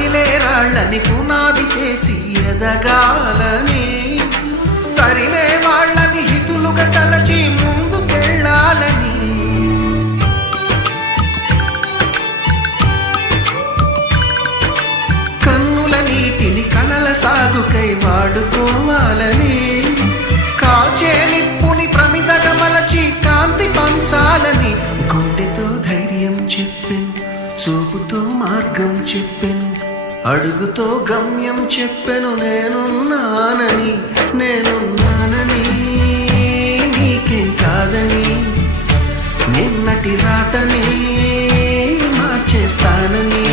రగిలే రాళ్ళని పునాది చేసి ఎదగాలని, తరిమే వాళ్ళని హితులుగా తలచి ముందుకెళ్ళాలని, కన్నుల నీటిని కలల సాగుకై వాడుకోవాలని, కాచే నిప్పుని ప్రమిదగా మలచి కాంతి పంచాలని, గుండెతో ధైర్యం చెప్పెను, చూపుతో మార్గం చెప్పెను, అడుగుతో గమ్యం చెప్పెను. నేనున్నానని నీకేం కాదని, నిన్నటి రాతని మార్చేస్తానని.